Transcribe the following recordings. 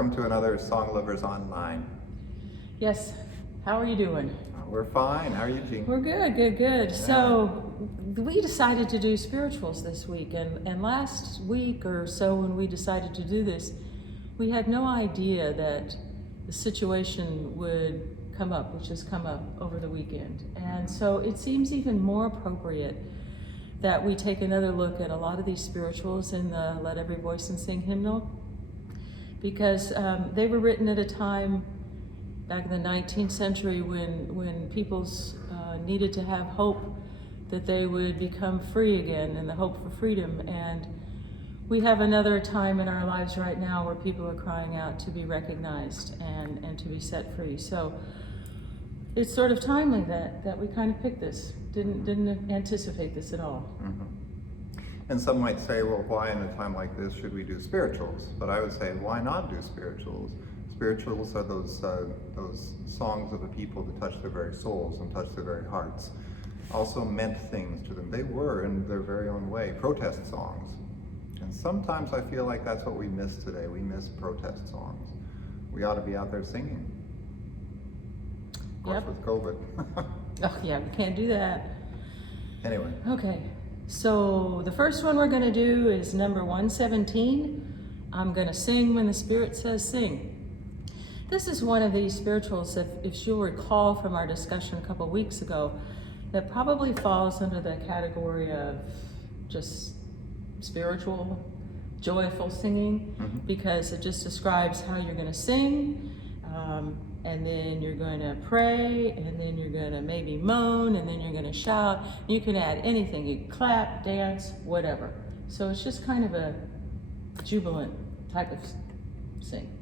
welcome to another Song Lovers Online. Yes, how are you doing? We're fine. How are you, Jean? We're good. Yeah. So we decided to do spirituals this week, and last week or so when we decided to do this, we had no idea that the situation would come up, which has come up over the weekend. And so it seems even more appropriate that we take another look at a lot of these spirituals in the Let Every Voice and Sing hymnal, because they were written at a time back in the 19th century when people's needed to have hope that they would become free again, and the hope for freedom. And we have another time in our lives right now where people are crying out to be recognized and to be set free. So it's sort of timely that we kind of picked this. Didn't anticipate this at all. Mm-hmm. And some might say, well, why in a time like this should we do spirituals? But I would say, why not do spirituals? Spirituals are those songs of the people that touch their very souls and touch their very hearts. Also meant things to them. They were, in their very own way, protest songs. And sometimes I feel like that's what we miss today. We miss protest songs. We ought to be out there singing. Of course, Yep. with COVID. Oh yeah, we can't do that. Anyway. Okay, so the first one we're going to do is number 117. I'm going to sing when the Spirit says sing. This is one of these spirituals that, if you'll recall from our discussion a couple weeks ago, that probably falls under the category of just spiritual, joyful singing, because it just describes how you're going to sing, and then you're going to pray, and then you're going to maybe moan, and then you're going to shout. You can add anything. You can clap, dance, whatever. So it's just kind of a jubilant type of sing.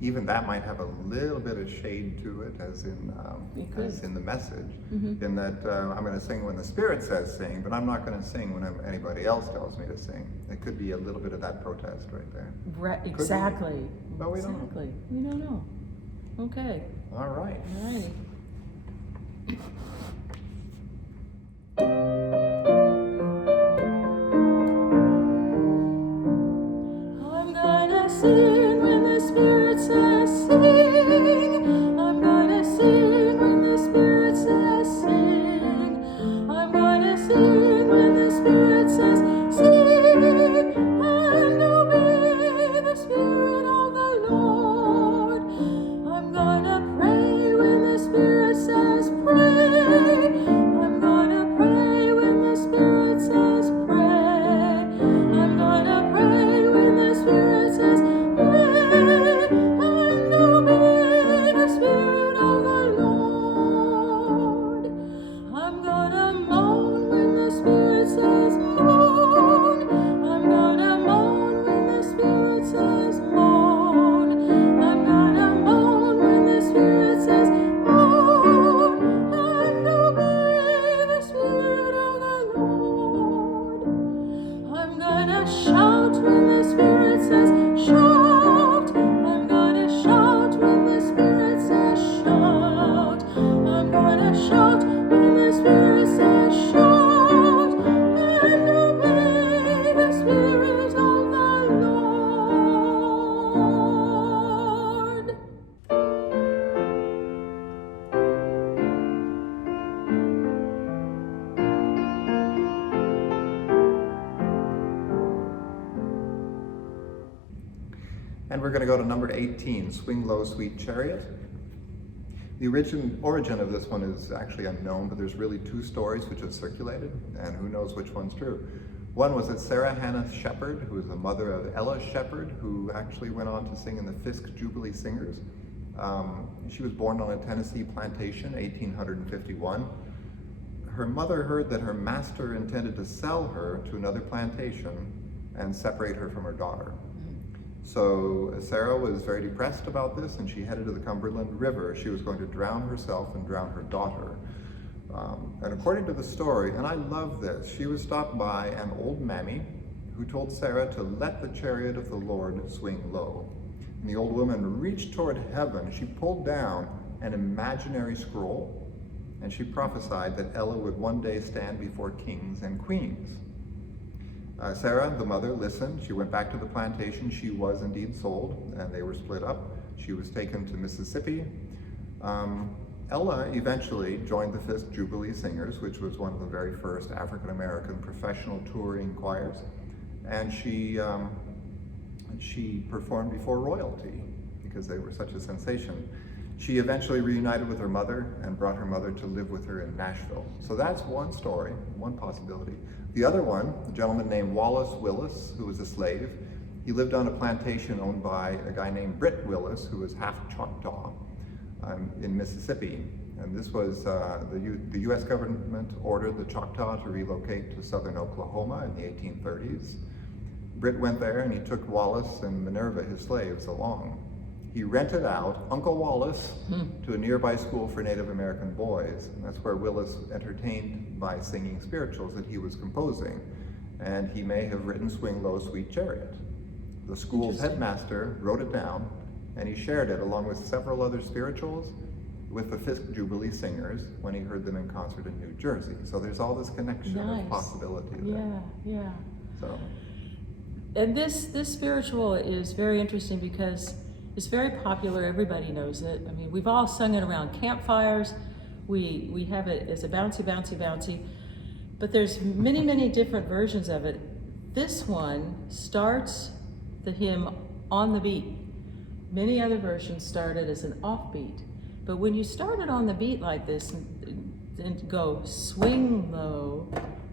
Even that might have a little bit of shade to it, as in the message, in that I'm going to sing when the Spirit says sing, but I'm not going to sing when anybody else tells me to sing. It could be a little bit of that protest right there. Right, exactly. But we don't know. Exactly. We don't know. Okay. All right. All righty. I'm gonna sing when the Spirit says sing. I'm gonna sing when the Spirit says sing. I'm gonna sing when the Spirit says sing. And obey the Spirit of the Lord. I'm gonna pray when the Spirit says pray. I'm gonna pray when the Spirit says pray. I'm gonna pray when the Spirit says pray. And obey the Spirit of the Lord. I'm gonna moan when the Spirit says moan. I'm gonna moan when the Spirit says moan. I'm gonna moan when the Spirit says moan. And obey the Spirit of the Lord. I'm gonna shout when the Spirit says shout. I'm gonna shout when the Spirit says shout. I'm gonna shout when the Spirit says shout. And obey the Spirit of the Lord. And we're going to go to number 18, Swing Low, Sweet Chariot. The origin of this one is actually unknown, but there's really two stories which have circulated, and who knows which one's true. One was that Sarah Hannah Shepherd, who was the mother of Ella Shepherd, who actually went on to sing in the Fisk Jubilee Singers. She was born on a Tennessee plantation, 1851. Her mother heard that her master intended to sell her to another plantation and separate her from her daughter. So Sarah was very depressed about this, and she headed to the Cumberland River. She was going to drown herself and drown her daughter. And according to the story, and I love this, she was stopped by an old mammy who told Sarah to let the chariot of the Lord swing low. And the old woman reached toward heaven. She pulled down an imaginary scroll, and she prophesied that Ella would one day stand before kings and queens. Sarah, the mother, listened. She went back to the plantation. She was indeed sold, and they were split up. She was taken to Mississippi. Ella eventually joined the Fisk Jubilee Singers, which was one of the very first African-American professional touring choirs. And she performed before royalty because they were such a sensation. She eventually reunited with her mother and brought her mother to live with her in Nashville. So that's one story, one possibility. The other one, a gentleman named Wallace Willis, who was a slave. He lived on a plantation owned by a guy named Britt Willis, who was half Choctaw, in Mississippi. And this was, the US government ordered the Choctaw to relocate to southern Oklahoma in the 1830s. Britt went there and he took Wallace and Minerva, his slaves, along. He rented out Uncle Wallace to a nearby school for Native American boys. And that's where Willis entertained by singing spirituals that he was composing. And he may have written Swing Low, Sweet Chariot. The school's headmaster wrote it down, and he shared it along with several other spirituals with the Fisk Jubilee Singers when he heard them in concert in New Jersey. So there's all this connection of possibility there. Yeah. So. And this spiritual is very interesting because it's very popular. Everybody knows it. I mean, we've all sung it around campfires. We have it as a bouncy, bouncy, bouncy. But there's many, many different versions of it. This one starts the hymn on the beat. Many other versions started as an offbeat. But when you start it on the beat like this and go swing low,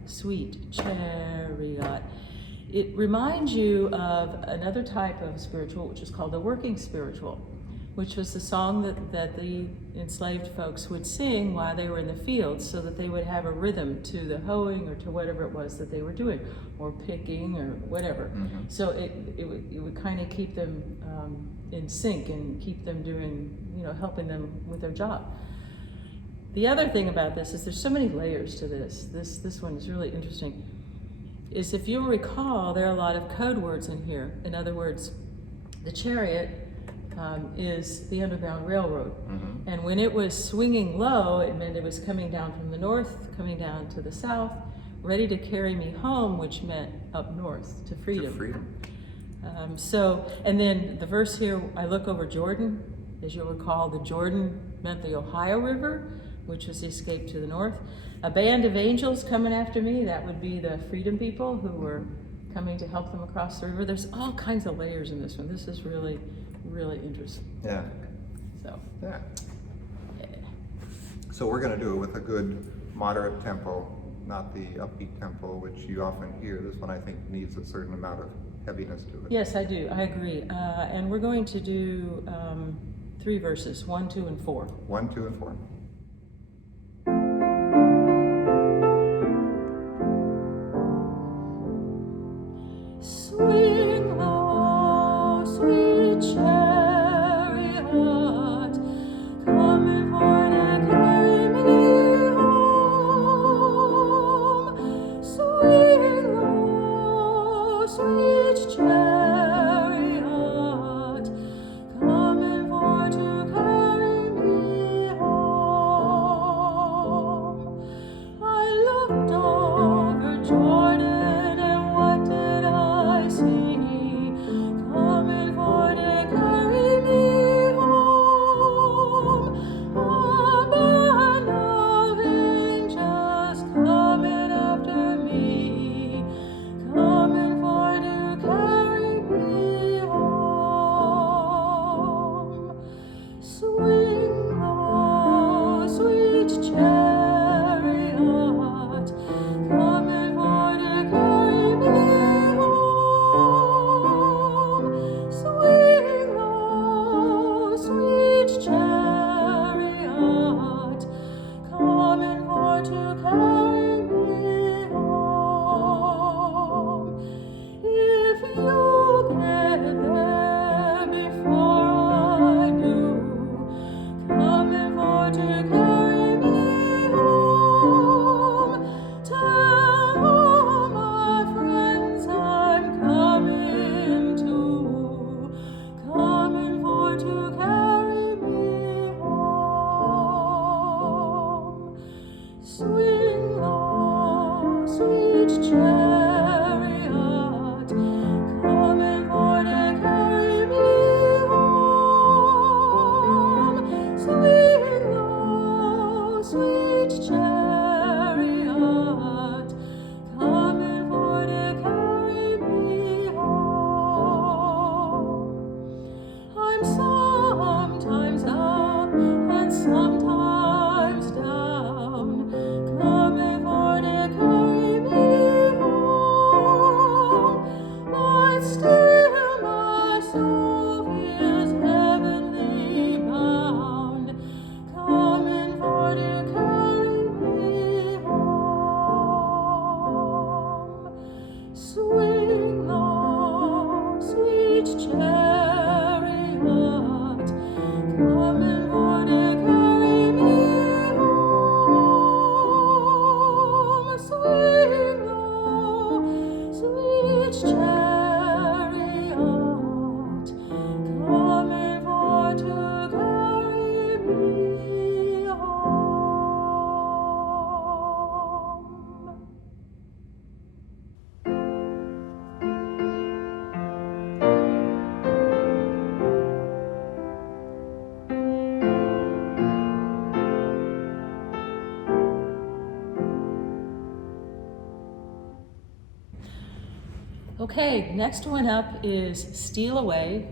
sweet chariot, it reminds you of another type of spiritual, which is called the working spiritual, which was the song that the enslaved folks would sing while they were in the fields so that they would have a rhythm to the hoeing or to whatever it was that they were doing, or picking or whatever. So it would kind of keep them in sync and keep them doing, helping them with their job. The other thing about this is there's so many layers to this. This one is really interesting. Is if you'll recall, there are a lot of code words in here. In other words, the chariot is the Underground Railroad. And when it was swinging low, it meant it was coming down from the north, coming down to the south, ready to carry me home, which meant up north to freedom. And then the verse here, I look over Jordan. As you'll recall, the Jordan meant the Ohio River, which was the escape to the north. A band of angels coming after me, that would be the freedom people who were coming to help them across the river. There's all kinds of layers in this one. This is really, really interesting. Yeah. So we're going to do it with a good moderate tempo, not the upbeat tempo, which you often hear. This one, I think, needs a certain amount of heaviness to it. Yes, I do. I agree. And we're going to do 3 verses, 1, 2, and 4. 1, 2, and 4. Swing low, sweet chariot, coming for to carry me home. Swing low, sweet chariot, coming for to carry me home. I looked over Jordan, and what did I see? Coming for to carry me home. A band of angels coming after me, coming for to carry me home. Swing low, sweet chariot, coming for to carry me home. Swing low, sweet chariot, coming for to carry me home. If you get there before I do, coming for to carry me home, tell all my friends I'm coming too, coming for to carry me home. Swing low, sweet chariot, Okay, next one up is Steal Away,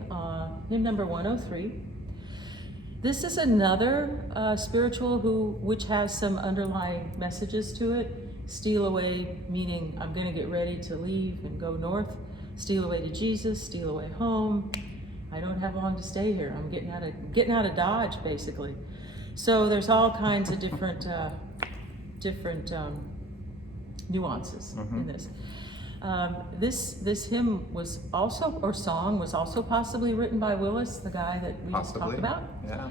hymn number 103. This is another spiritual which has some underlying messages to it. Steal away meaning I'm going to get ready to leave and go north. Steal away to Jesus, steal away home. I don't have long to stay here. I'm getting out of Dodge, basically. So there's all kinds of different nuances in this. This hymn was also, or song was also possibly written by Willis, the guy that we just talked about. Yeah.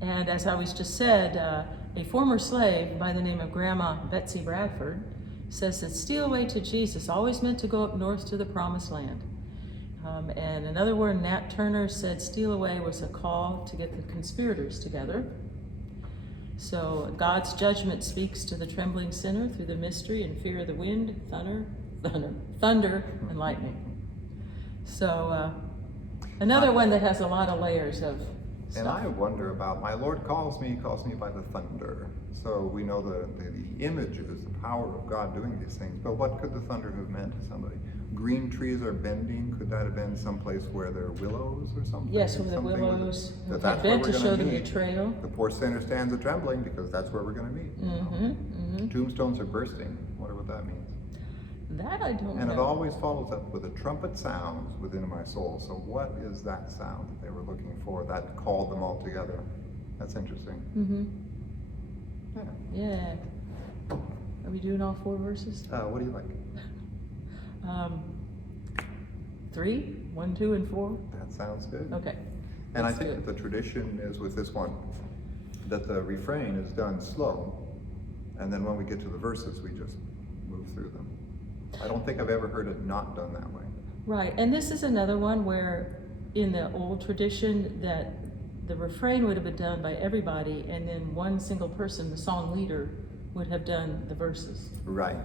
And as I was just said, a former slave by the name of Grandma Betsy Bradford says that steal away to Jesus always meant to go up north to the promised land. And another one, Nat Turner, said steal away was a call to get the conspirators together. So God's judgment speaks to the trembling sinner through the mystery and fear of the wind, thunder, and lightning. So another one that has a lot of layers of stuff. And I wonder about, my Lord calls me by the thunder. So we know the images, the power of God doing these things. But what could the thunder have meant to somebody? Green trees are bending. Could that have been someplace where there are willows or something? Yes, where the willows had bent to show them the trail. The poor sinner stands a trembling because that's where we're going to meet. Tombstones are bursting. I wonder what that means. That I don't know. And it always follows up with a trumpet sounds within my soul. So what is that sound that they were looking for that called them all together? That's interesting. Yeah. Are we doing all 4 verses? What do you like? 3, 1, 2, and 4. That sounds good. Okay. And I think that the tradition is with this one that the refrain is done slow, and then when we get to the verses, we just move through them. I don't think I've ever heard it not done that way. Right, and this is another one where in the old tradition that the refrain would have been done by everybody, and then one single person, the song leader, would have done the verses. Right.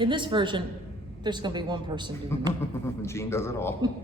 In this version, there's going to be one person doing it. Jean does it all.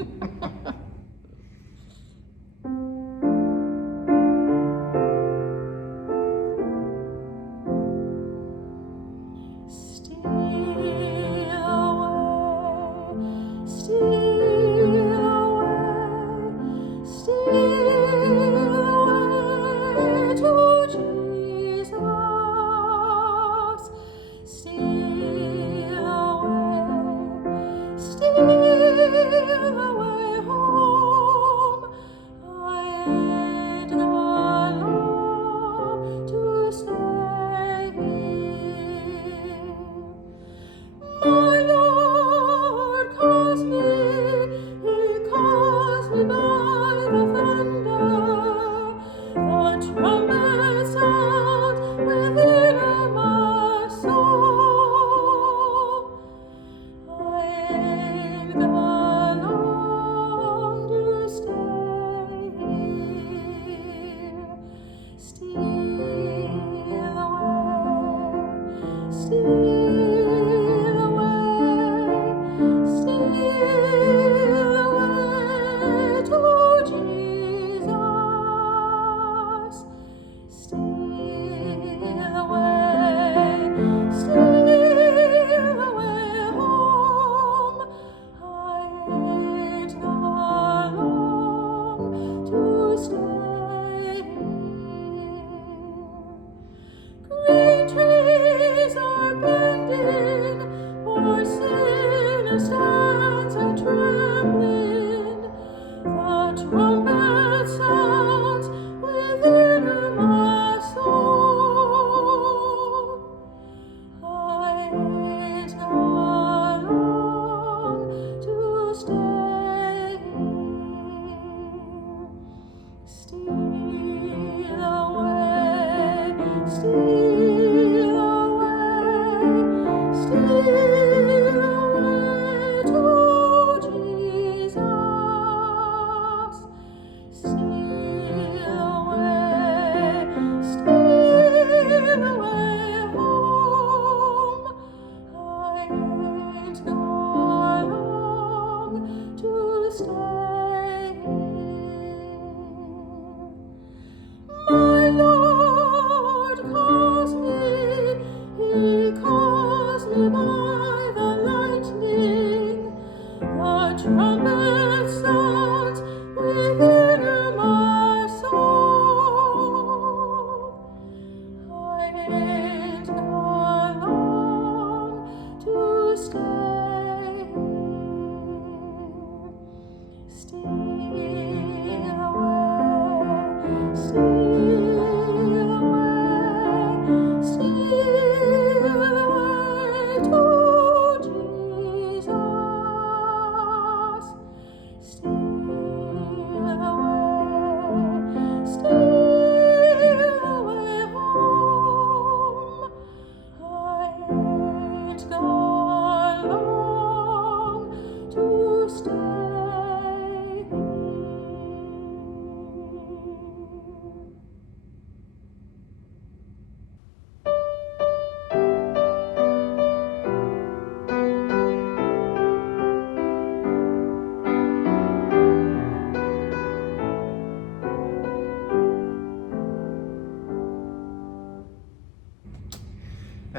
My Lord, come.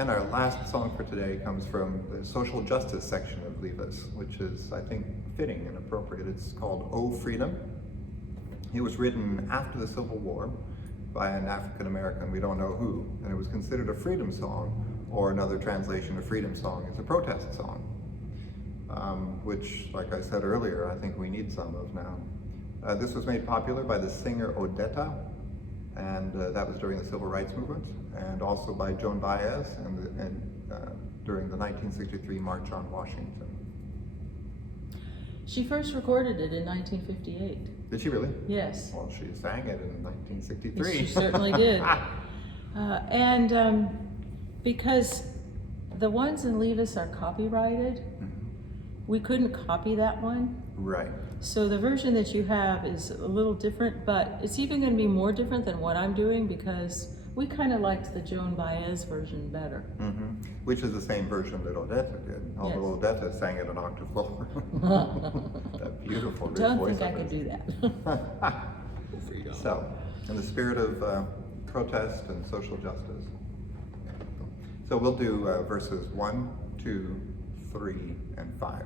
And our last song for today comes from the social justice section of Leave Us, which is, I think, fitting and appropriate. It's called "Oh Freedom." It was written after the Civil War by an African American, we don't know who, and it was considered a freedom song, or another translation of freedom song is a protest song, which, like I said earlier, I think we need some of now. This was made popular by the singer Odetta, and that was during the Civil Rights Movement, and also by Joan Baez during the 1963 March on Washington. She first recorded it in 1958. Did she really? Yes. Well, she sang it in 1963. She certainly did. Because the ones in Leave Us are copyrighted, we couldn't copy that one. Right. So the version that you have is a little different, but it's even going to be more different than what I'm doing because we kind of liked the Joan Baez version better. Which is the same version that Odetta did, although Odetta sang it an octave lower. That beautiful rich Don't voice think I of could hers. do that. So, in the spirit of protest and social justice. So we'll do verses 1, 2, 3, and 5.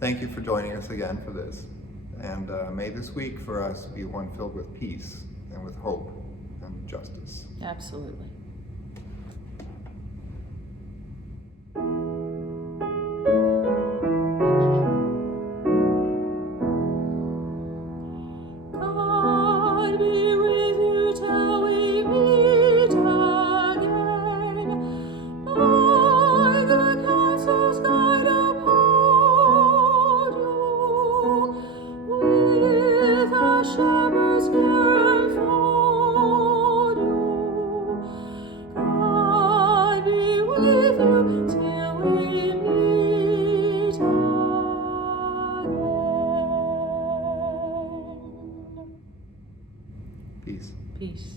Thank you for joining us again for this. And may this week for us be one filled with peace and with hope and justice. Absolutely. God be with you till we meet again. By the council's guide uphold you, with a shepherd's care enfold you. God be with you till we meet again. Peace. Peace.